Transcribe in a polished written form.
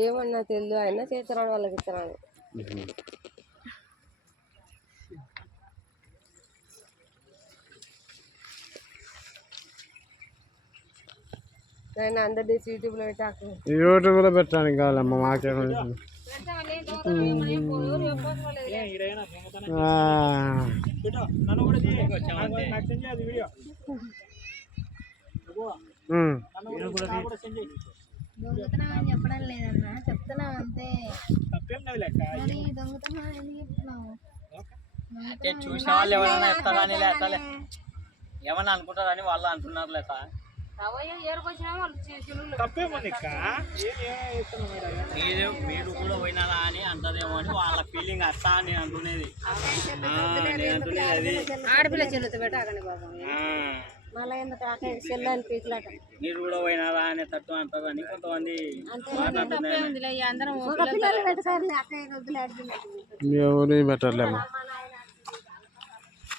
ఏమన్నా తెలియదు అయినా చేస్తున్నాడు వాళ్ళకి ఇస్తున్నాడు. అందరి యూట్యూబ్లో పెట్టడానికి కావాలమ్మా మాకే దొంగతనం అని చెప్పడం లేదన్నా, చెప్తున్నావు అంతే. చూసిన వాళ్ళు ఎవరైనా ఎత్తగానే లేకలే ఏమన్నా అనుకుంటారని వాళ్ళు అంటున్నారు లేక మీరు కూడా పోయినా అని అంటదేమో అని వాళ్ళ ఫీలింగ్ అస్తా అని అంటున్నది. ఆడపిల్ల చెల్లుతో పెట్టకండి బాబు, మళ్ళీ ఎందుకు చెల్లని పీకులాట. మీరు కూడా పోయినారా అనే తట్టు అంటారని కొంతమంది ఎవరు పెట్టలేము.